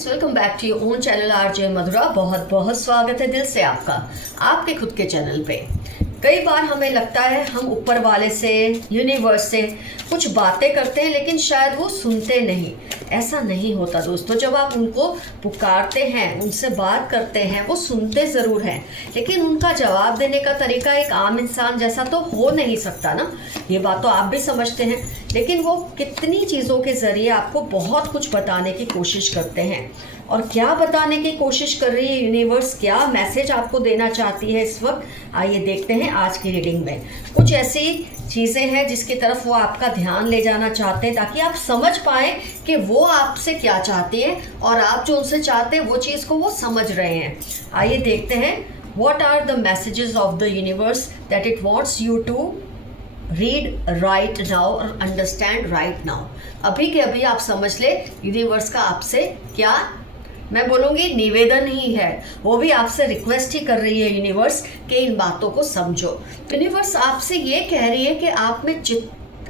Friends, welcome back to your own channel RJ Madhura. बहुत बहुत स्वागत है दिल से आपका आपके खुद के चैनल पे। कई बार हमें लगता है हम ऊपर वाले से, यूनिवर्स से कुछ बातें करते हैं लेकिन शायद वो सुनते नहीं। ऐसा नहीं होता दोस्तों। जब आप उनको पुकारते हैं, उनसे बात करते हैं, वो सुनते ज़रूर हैं लेकिन उनका जवाब देने का तरीका एक आम इंसान जैसा तो हो नहीं सकता ना। ये बात तो आप भी समझते हैं। लेकिन वो कितनी चीज़ों के ज़रिए आपको बहुत कुछ बताने की कोशिश करते हैं। और क्या बताने की कोशिश कर रही है यूनिवर्स, क्या मैसेज आपको देना चाहती है इस वक्त, आइए देखते हैं आज की रीडिंग में। कुछ ऐसी चीज़ें हैं जिसकी तरफ वो आपका ध्यान ले जाना चाहते हैं ताकि आप समझ पाएँ कि वो आपसे क्या चाहती है और आप जो उनसे चाहते हैं वो चीज़ को वो समझ रहे हैं। आइए देखते हैं what are the messages of the universe that it wants you to read right now और अंडरस्टैंड राइट नाउ। अभी के अभी आप समझ ले यूनिवर्स का आपसे क्या, मैं बोलूँगी निवेदन ही है, वो भी आपसे रिक्वेस्ट ही कर रही है यूनिवर्स कि इन बातों को समझो। यूनिवर्स आपसे ये कह रही है कि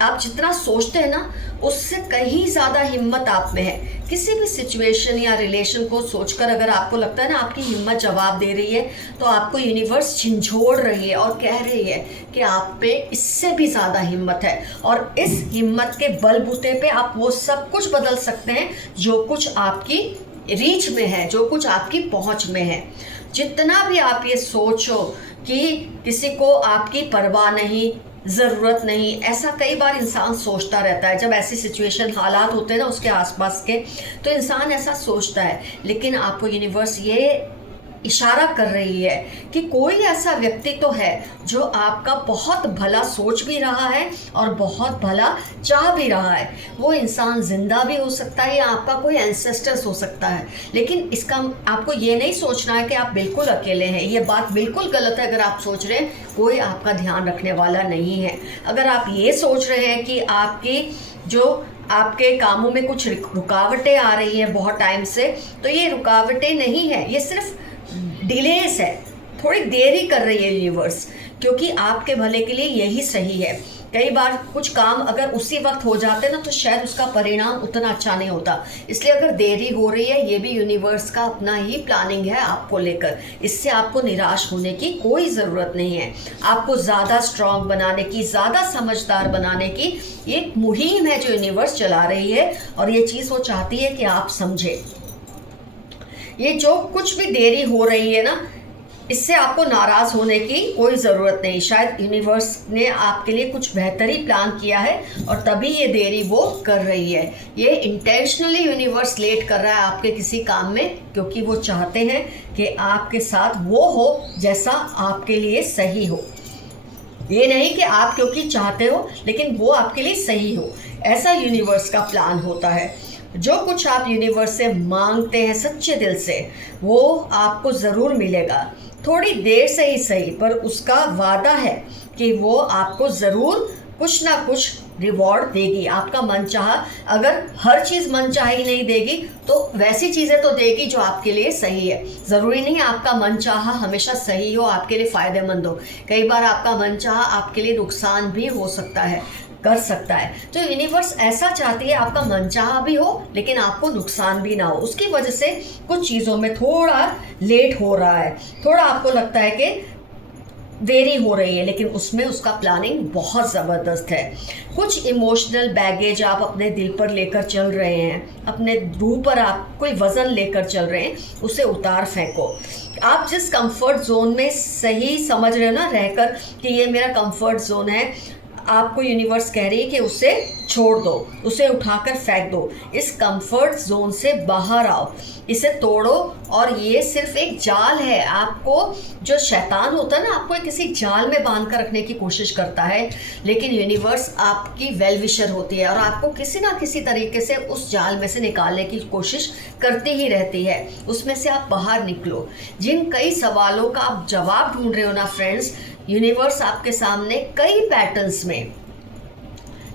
आप जितना सोचते हैं ना उससे कहीं ज़्यादा हिम्मत आप में है। किसी भी सिचुएशन या रिलेशन को सोचकर अगर आपको लगता है ना आपकी हिम्मत जवाब दे रही है तो आपको यूनिवर्स झंझोड़ रही है और कह रही है कि आप पे इससे भी ज़्यादा हिम्मत है और इस हिम्मत के बलबूते पे आप वो सब कुछ बदल सकते हैं जो कुछ आपकी रीच में है, जो कुछ आपकी पहुंच में है। जितना भी आप ये सोचो कि किसी को आपकी परवाह नहीं, ज़रूरत नहीं, ऐसा कई बार इंसान सोचता रहता है। जब ऐसी सिचुएशन हालात होते हैं ना उसके आसपास के, तो इंसान ऐसा सोचता है। लेकिन आपको यूनिवर्स ये इशारा कर रही है कि कोई ऐसा व्यक्ति तो है जो आपका बहुत भला सोच भी रहा है और बहुत भला चाह भी रहा है। वो इंसान जिंदा भी हो सकता है या आपका कोई एंसेस्टर्स हो सकता है। लेकिन इसका आपको ये नहीं सोचना है कि आप बिल्कुल अकेले हैं। ये बात बिल्कुल गलत है अगर आप सोच रहे हैं कोई आपका ध्यान रखने वाला नहीं है। अगर आप ये सोच रहे हैं कि आपके कामों में कुछ रुकावटें आ रही हैं बहुत टाइम से, तो ये रुकावटें नहीं है, ये सिर्फ डिलेस है, थोड़ी देरी कर रही है यूनिवर्स, क्योंकि आपके भले के लिए यही सही है। कई बार कुछ काम अगर उसी वक्त हो जाते ना तो शायद उसका परिणाम उतना अच्छा नहीं होता। इसलिए अगर देरी हो रही है ये भी यूनिवर्स का अपना ही प्लानिंग है आपको लेकर। इससे आपको निराश होने की कोई ज़रूरत नहीं है। आपको ज़्यादा स्ट्रांग बनाने की, ज़्यादा समझदार बनाने की एक मुहिम है जो यूनिवर्स चला रही है और ये चीज़ वो चाहती है कि आप समझें। ये जो कुछ भी देरी हो रही है ना, इससे आपको नाराज़ होने की कोई ज़रूरत नहीं। शायद यूनिवर्स ने आपके लिए कुछ बेहतर ही प्लान किया है और तभी ये देरी वो कर रही है। ये इंटेंशनली यूनिवर्स लेट कर रहा है आपके किसी काम में, क्योंकि वो चाहते हैं कि आपके साथ वो हो जैसा आपके लिए सही हो। ये नहीं कि आप क्योंकि चाहते हो, लेकिन वो आपके लिए सही हो। ऐसा यूनिवर्स का प्लान होता है। जो कुछ आप यूनिवर्स से मांगते हैं सच्चे दिल से, वो आपको ज़रूर मिलेगा। थोड़ी देर से ही सही, पर उसका वादा है कि वो आपको ज़रूर कुछ ना कुछ रिवॉर्ड देगी। आपका मनचाहा, अगर हर चीज़ मनचाही नहीं देगी तो वैसी चीज़ें तो देगी जो आपके लिए सही है। ज़रूरी नहीं आपका मनचाहा हमेशा सही हो, आपके लिए फ़ायदेमंद हो। कई बार आपका मनचाहा आपके लिए नुकसान भी हो सकता है, कर सकता है। तो यूनिवर्स ऐसा चाहती है आपका मनचाहा भी हो लेकिन आपको नुकसान भी ना हो। उसकी वजह से कुछ चीज़ों में थोड़ा लेट हो रहा है, थोड़ा आपको लगता है कि देरी हो रही है, लेकिन उसमें उसका प्लानिंग बहुत ज़बरदस्त है। कुछ इमोशनल बैगेज आप अपने दिल पर लेकर चल रहे हैं, अपने रूह पर आप कोई वज़न लेकर चल रहे हैं, उसे उतार फेंको। आप जिस कंफर्ट जोन में सही समझ रहे हो ना रहकर कि ये मेरा कंफर्ट जोन है, आपको यूनिवर्स कह रही है कि उसे छोड़ दो, उसे उठाकर फेंक दो। इस कंफर्ट जोन से बाहर आओ, इसे तोड़ो। और ये सिर्फ एक जाल है। आपको जो शैतान होता है ना, आपको किसी जाल में बांध कर रखने की कोशिश करता है, लेकिन यूनिवर्स आपकी वेल विशर होती है और आपको किसी ना किसी तरीके से उस जाल में से निकालने की कोशिश करती ही रहती है। उसमें से आप बाहर निकलो। जिन कई सवालों का आप जवाब ढूंढ रहे हो ना फ्रेंड्स, यूनिवर्स आपके सामने कई पैटर्न्स में,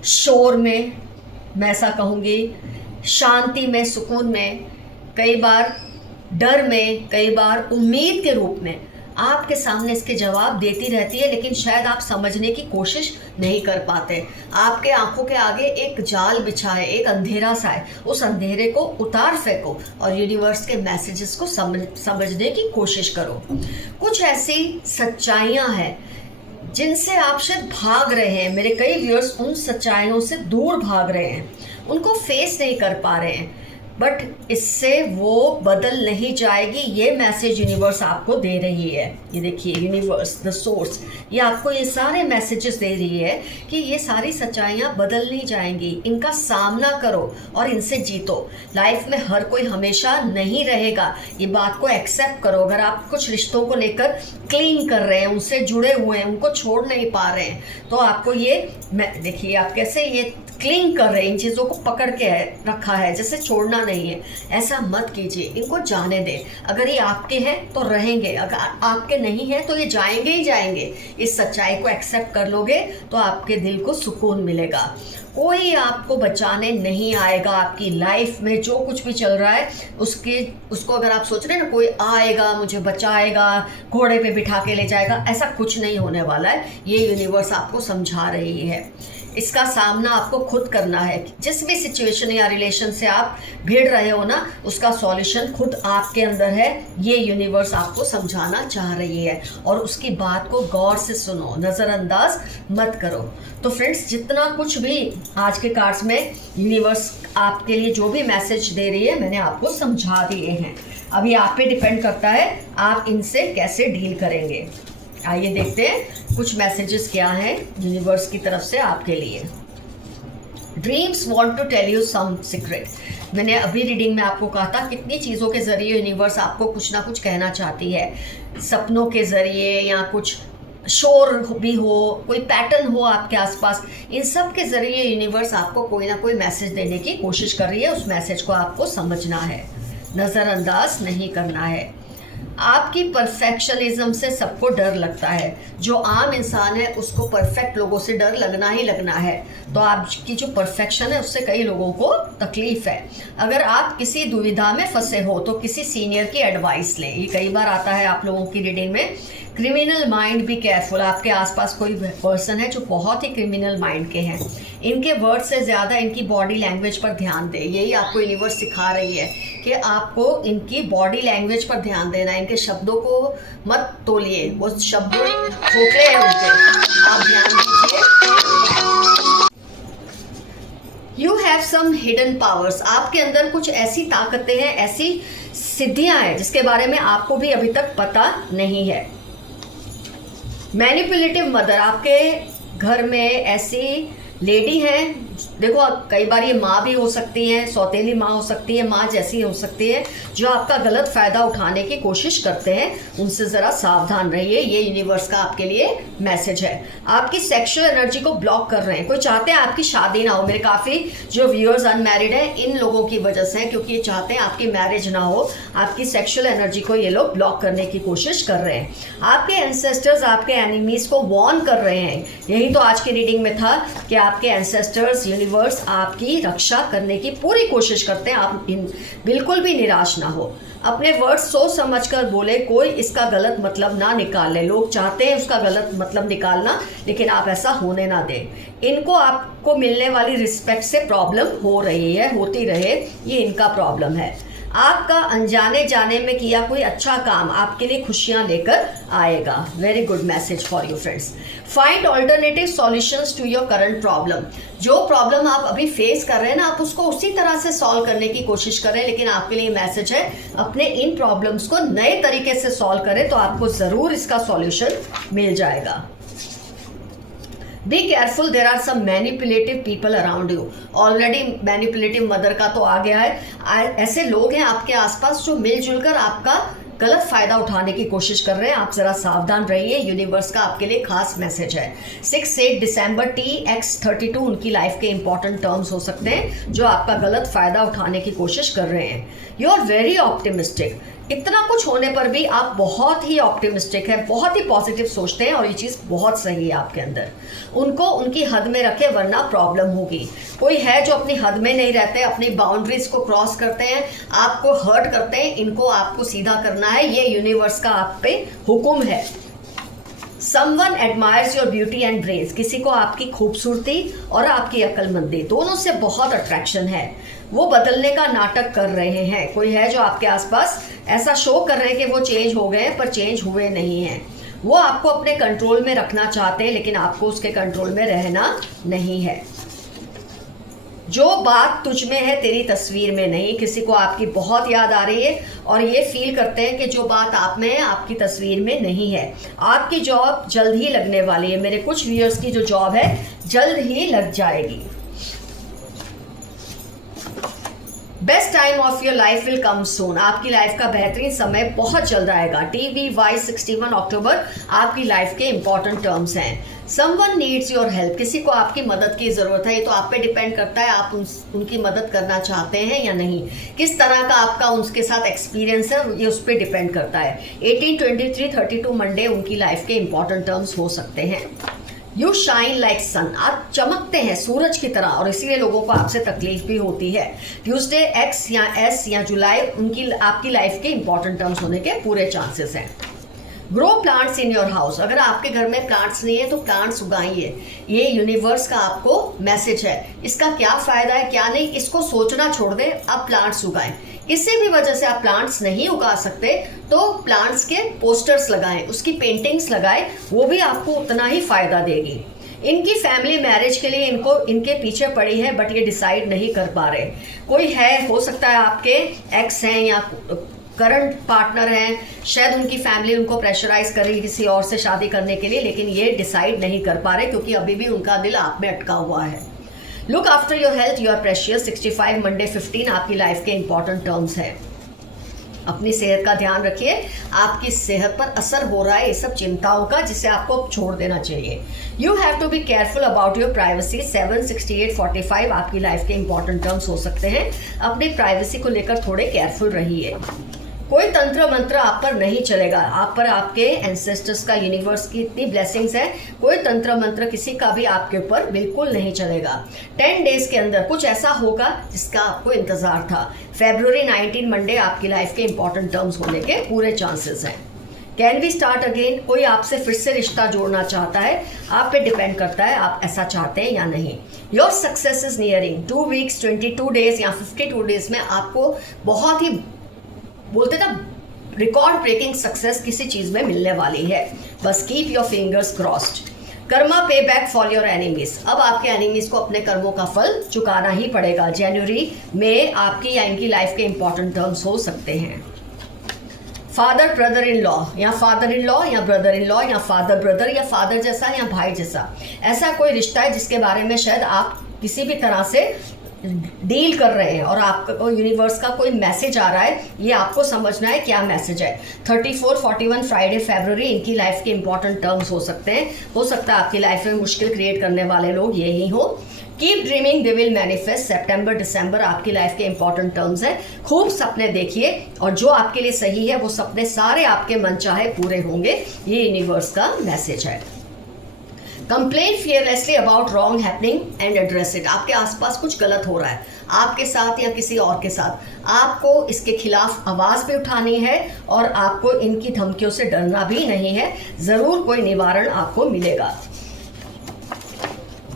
शोर में, मैं ऐसा कहूँगी शांति में, सुकून में, कई बार डर में, कई बार उम्मीद के रूप में आपके सामने इसके जवाब देती रहती है, लेकिन शायद आप समझने की कोशिश नहीं कर पाते। आपके आंखों के आगे एक जाल बिछा है, एक अंधेरा सा है, उस अंधेरे को उतार फेंको और यूनिवर्स के मैसेजेस को समझने की कोशिश करो। कुछ ऐसी सच्चाइयाँ हैं जिनसे आप शायद भाग रहे हैं। मेरे कई व्यूअर्स उन सच्चाइयों से दूर भाग रहे हैं, उनको फेस नहीं कर पा रहे हैं, बट इससे वो बदल नहीं जाएगी। ये मैसेज यूनिवर्स आपको दे रही है। ये देखिए, यूनिवर्स, द सोर्स, ये आपको ये सारे मैसेजेस दे रही है कि ये सारी सच्चाइयाँ बदल नहीं जाएंगी। इनका सामना करो और इनसे जीतो। लाइफ में हर कोई हमेशा नहीं रहेगा, ये बात को एक्सेप्ट करो। अगर आप कुछ रिश्तों को लेकर क्लीन कर रहे हैं, उनसे जुड़े हुए हैं, उनको छोड़ नहीं पा रहे हैं, तो आपको ये देखिए आप कैसे ये क्लिंग कर रहे हैं, इन चीज़ों को पकड़ के रखा है जैसे छोड़ना नहीं है। ऐसा मत कीजिए, इनको जाने दें। अगर ये आपके हैं तो रहेंगे, अगर आपके नहीं हैं तो ये जाएंगे ही जाएंगे। इस सच्चाई को एक्सेप्ट कर लोगे तो आपके दिल को सुकून मिलेगा। कोई आपको बचाने नहीं आएगा। आपकी लाइफ में जो कुछ भी चल रहा है उसको अगर आप सोच रहे हैं ना कोई आएगा मुझे बचाएगा, घोड़े पे बिठा के ले जाएगा, ऐसा कुछ नहीं होने वाला है। ये यूनिवर्स आपको समझा रही है। इसका सामना आपको खुद करना है। जिस भी सिचुएशन या रिलेशन से आप भिड़ रहे हो ना, उसका सॉल्यूशन खुद आपके अंदर है। ये यूनिवर्स आपको समझाना चाह रही है और उसकी बात को गौर से सुनो, नज़रअंदाज मत करो। तो फ्रेंड्स, जितना कुछ भी आज के कार्ड्स में यूनिवर्स आपके लिए जो भी मैसेज दे रही है, मैंने आपको समझा दिए हैं। अभी आप पे डिपेंड करता है आप इनसे कैसे डील करेंगे। आइए देखते हैं कुछ मैसेजेस क्या हैं यूनिवर्स की तरफ से आपके लिए। Dreams want to tell you some secret. मैंने अभी रीडिंग में आपको कहा था कितनी चीज़ों के ज़रिए यूनिवर्स आपको कुछ ना कुछ कहना चाहती है। सपनों के ज़रिए या कुछ शोर भी हो, कोई पैटर्न हो आपके आसपास, इन सब के ज़रिए यूनिवर्स आपको कोई ना कोई मैसेज देने की कोशिश कर रही है। उस मैसेज को आपको समझना है, नज़रअंदाज नहीं करना है। आपकी परफेक्शनिज्म से सबको डर लगता है। जो आम इंसान है उसको परफेक्ट लोगों से डर लगना ही लगना है। तो आपकी जो परफेक्शन है उससे कई लोगों को तकलीफ है। अगर आप किसी दुविधा में फंसे हो तो किसी सीनियर की एडवाइस लें। ये कई बार आता है आप लोगों की रीडिंग में। Criminal mind be careful. आपके आसपास कोई पर्सन है जो बहुत ही क्रिमिनल माइंड के हैं। इनके वर्ड से ज़्यादा इनकी बॉडी लैंग्वेज पर ध्यान दें। यही आपको यूनिवर्स सिखा रही है कि आपको इनकी बॉडी लैंग्वेज पर ध्यान देना है। इनके शब्दों को मत तोलिए, वो शब्द खोखले हैं उनके, आप ध्यान दीजिए। You have some hidden powers. आपके अंदर कुछ ऐसी ताकतें हैं, ऐसी सिद्धियां हैं जिसके बारे में आपको भी अभी तक पता नहीं है। Manipulative mother. आपके घर में ऐसी लेडी है, देखो कई बार ये माँ भी हो सकती है, सौतेली माँ हो सकती है, माँ जैसी हो सकती है, जो आपका गलत फ़ायदा उठाने की कोशिश करते हैं। उनसे ज़रा सावधान रहिए। ये यूनिवर्स का आपके लिए मैसेज है। आपकी सेक्सुअल एनर्जी को ब्लॉक कर रहे हैं। कोई चाहते हैं आपकी शादी ना हो। मेरे काफ़ी जो व्यूअर्स अनमैरिड हैं इन लोगों की वजह से हैं, क्योंकि ये चाहते हैं आपकी मैरिज ना हो। आपकी सेक्सुअल एनर्जी को ये लोग ब्लॉक करने की कोशिश कर रहे हैं। आपके एंसेस्टर्स आपके एनिमीज़ को वॉर्न कर रहे हैं। यही तो आज की रीडिंग में था कि आपके एंसेस्टर्स, यूनिवर्स आपकी रक्षा करने की पूरी कोशिश करते हैं। आप बिल्कुल भी निराश ना हो। अपने वर्ड सोच समझ कर बोले, कोई इसका गलत मतलब ना निकाले। लोग चाहते हैं उसका गलत मतलब निकालना, लेकिन आप ऐसा होने ना दें। इनको आपको मिलने वाली रिस्पेक्ट से प्रॉब्लम हो रही है, होती रहे, ये इनका प्रॉब्लम है। आपका अनजाने जाने में किया कोई अच्छा काम आपके लिए खुशियां लेकर आएगा। Very good message for you friends. Find alternative solutions to your current problem. जो प्रॉब्लम आप अभी फेस कर रहे हैं ना, आप उसको उसी तरह से सॉल्व करने की कोशिश करें, लेकिन आपके लिए मैसेज है अपने इन प्रॉब्लम्स को नए तरीके से सॉल्व करें तो आपको ज़रूर इसका सॉल्यूशन मिल जाएगा। Be careful, there are some manipulative people around you. Already manipulative mother का तो आ गया है। ऐसे लोग हैं आपके आसपास जो मिलजुल कर आपका गलत फ़ायदा उठाने की कोशिश कर रहे हैं। आप ज़रा सावधान रहिए। यूनिवर्स का आपके लिए खास मैसेज है। 6-8 दिसंबर TX32 उनकी लाइफ के इंपॉर्टेंट टर्म्स हो सकते हैं जो आपका गलत फ़ायदा उठाने की कोशिश कर रहे हैं। You are very optimistic. इतना कुछ होने पर भी आप बहुत ही ऑप्टिमिस्टिक है, बहुत ही पॉजिटिव सोचते हैं और ये चीज़ बहुत सही है आपके अंदर। उनको उनकी हद में रखें वरना प्रॉब्लम होगी। कोई है जो अपनी हद में नहीं रहते, अपनी बाउंड्रीज को क्रॉस करते हैं, आपको हर्ट करते हैं, इनको आपको सीधा करना है, ये यूनिवर्स का आप पे हुक्म है। Someone admires your beauty and brains, किसी को आपकी खूबसूरती और आपकी अक्लमंदी दोनों से बहुत अट्रैक्शन है। वो बदलने का नाटक कर रहे हैं। कोई है जो आपके आसपास ऐसा शो कर रहे हैं कि वो चेंज हो गए हैं पर चेंज हुए नहीं हैं। वो आपको अपने कंट्रोल में रखना चाहते हैं लेकिन आपको उसके कंट्रोल में रहना नहीं है। जो बात तुझ में है तेरी तस्वीर में नहीं, किसी को आपकी बहुत याद आ रही है और ये फील करते हैं कि जो बात आप में है आपकी तस्वीर में नहीं है। आपकी जॉब जल्द ही लगने वाली है। मेरे कुछ व्यूअर्स की जो जॉब है जल्द ही लग जाएगी। Best time of your life will come soon, आपकी लाइफ का बेहतरीन समय बहुत जल्द आएगा। TVY 61 अक्टूबर आपकी लाइफ के इंपॉर्टेंट टर्म्स हैं। समवन नीड्स योर हेल्प, किसी को आपकी मदद की ज़रूरत है। ये तो आप पे डिपेंड करता है आप उनकी मदद करना चाहते हैं या नहीं, किस तरह का आपका उनके साथ एक्सपीरियंस है ये उस पर डिपेंड करता है। 18, 23, 32 मंडे उनकी लाइफ के इंपॉर्टेंट टर्म्स हो सकते हैं। यू शाइन लाइक सन, आप चमकते हैं सूरज की तरह और इसीलिए लोगों को आपसे तकलीफ भी होती है। ट्यूसडे X या S या जुलाई उनकी आपकी लाइफ के इंपॉर्टेंट टर्म्स होने के पूरे चांसेस हैं। Grow plants in your house, अगर आपके घर में प्लांट्स नहीं है तो प्लांट्स उगाइए। ये यूनिवर्स का आपको मैसेज है। इसका क्या फ़ायदा है क्या नहीं इसको सोचना छोड़ दें, आप प्लांट्स उगाएं। किसी भी वजह से आप प्लांट्स नहीं उगा सकते तो प्लांट्स के पोस्टर्स लगाएं, उसकी पेंटिंग्स लगाएं, वो भी आपको उतना ही फ़ायदा देगी। इनकी फैमिली मैरिज के लिए इनके पीछे पड़ी है बट ये डिसाइड नहीं कर पा रहे। कोई है, हो सकता है आपके एक्स हैं या करंट पार्टनर हैं, शायद उनकी फैमिली उनको प्रेशराइज कर रही किसी और से शादी करने के लिए, लेकिन ये डिसाइड नहीं कर पा रहे क्योंकि अभी भी उनका दिल आप में अटका हुआ है। Look after your health, you are precious. 65 Monday 15 आपकी लाइफ के इंपॉर्टेंट टर्म्स हैं। अपनी सेहत का ध्यान रखिए, आपकी सेहत पर असर हो रहा है ये सब चिंताओं का, जिसे आपको छोड़ देना चाहिए। You have to be careful about your privacy. 7, 68, 45 आपकी लाइफ के इंपॉर्टेंट टर्म्स हो सकते हैं। अपनी प्राइवेसी को लेकर थोड़े केयरफुल रहिए। कोई तंत्र मंत्र आप पर नहीं चलेगा। आप पर आपके एंसेस्टर्स का, यूनिवर्स की इतनी ब्लेसिंग्स है, कोई तंत्र मंत्र किसी का भी आपके ऊपर बिल्कुल नहीं चलेगा। 10 डेज के अंदर कुछ ऐसा होगा जिसका आपको इंतजार था। February 19 मंडे आपकी लाइफ के इंपॉर्टेंट टर्म्स होने के पूरे चांसेस हैं। कैन वी स्टार्ट अगेन, कोई आपसे फिर से रिश्ता जोड़ना चाहता है, आप पे डिपेंड करता है आप ऐसा चाहते हैं या नहीं। Your success is nearing. 2 weeks, 22 days या 52 डेज में आपको बहुत ही बोलते ना रिकॉर्ड ब्रेकिंग सक्सेस किसी चीज़ में मिलने वाली है। बस keep your fingers crossed. Karma पे बैक फॉर योर एनिमीज, अब आपके एनिमीज को अपने कर्मों का फल चुकाना ही पड़ेगा। जनवरी में आपकी या इनकी लाइफ के इंपॉर्टेंट टर्म्स हो सकते हैं। फादर ब्रदर इन लॉ या फादर इन लॉ या ब्रदर इन लॉ या फादर ब्रदर या फादर जैसा या भाई जैसा, ऐसा कोई रिश्ता है जिसके बारे में शायद आप किसी भी तरह से डील कर रहे हैं और आपको यूनिवर्स का कोई मैसेज आ रहा है, ये आपको समझना है क्या मैसेज है। 34, 41 फ्राइडे फरवरी इनकी लाइफ के इंपॉर्टेंट टर्म्स हो सकते हैं। हो सकता है आपकी लाइफ में मुश्किल क्रिएट करने वाले लोग यही हो। Keep dreaming they will manifest. सितंबर दिसंबर आपकी लाइफ के इंपॉर्टेंट टर्म्स हैं। खूब सपने देखिए और जो आपके लिए सही है वो सपने सारे आपके मन चाहे पूरे होंगे, ये यूनिवर्स का मैसेज है। Complain fearlessly about wrong happening and address it. आपके आसपास कुछ गलत हो रहा है, आपके साथ या किसी और के साथ, आपको इसके खिलाफ आवाज़ भी उठानी है और आपको इनकी धमकियों से डरना भी नहीं है। ज़रूर कोई निवारण आपको मिलेगा।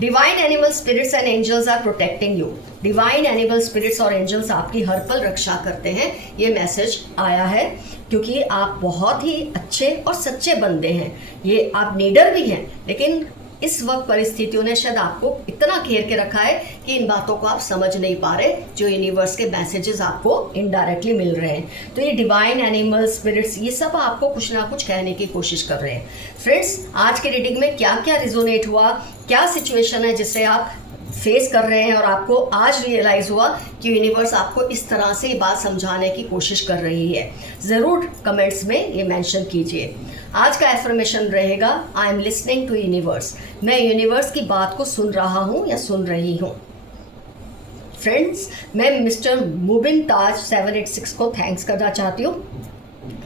Divine animal spirits and angels are protecting you. Divine animal spirits और एंजल्स आपकी हर पल रक्षा करते हैं, ये मैसेज आया है क्योंकि आप बहुत ही अच्छे और सच्चे बंदे हैं। ये आप नीडर भी हैं, लेकिन इस वक्त परिस्थितियों ने शायद आपको इतना घेर के रखा है कि इन बातों को आप समझ नहीं पा रहे, जो यूनिवर्स के मैसेजेस आपको इनडायरेक्टली मिल रहे हैं। तो ये डिवाइन एनिमल स्पिरिट्स ये सब आपको कुछ ना कुछ कहने की कोशिश कर रहे हैं। फ्रेंड्स, आज के रीडिंग में क्या क्या रिजोनेट हुआ, क्या सिचुएशन है जिससे आप फेस कर रहे हैं और आपको आज रियलाइज़ हुआ कि यूनिवर्स आपको इस तरह से ये बात समझाने की कोशिश कर रही है, ज़रूर कमेंट्स में ये मेंशन कीजिए। आज का एफर्मेशन रहेगा, I am listening to universe. मैं यूनिवर्स की बात को सुन रहा हूँ या सुन रही हूँ। फ्रेंड्स, मैं मिस्टर मुबिन ताज 786 को थैंक्स करना चाहती हूँ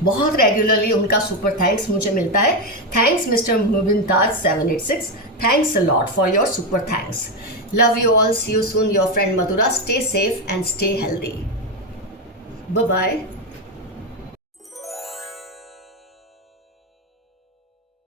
बहुत रेगुलरली उनका सुपर थैंक्स मुझे मिलता है. Thanks mister Mubintaj 786. Thanks a lot for your super thanks. Love you all. See you soon. Your friend Madhura. Stay safe and stay healthy. Bye bye.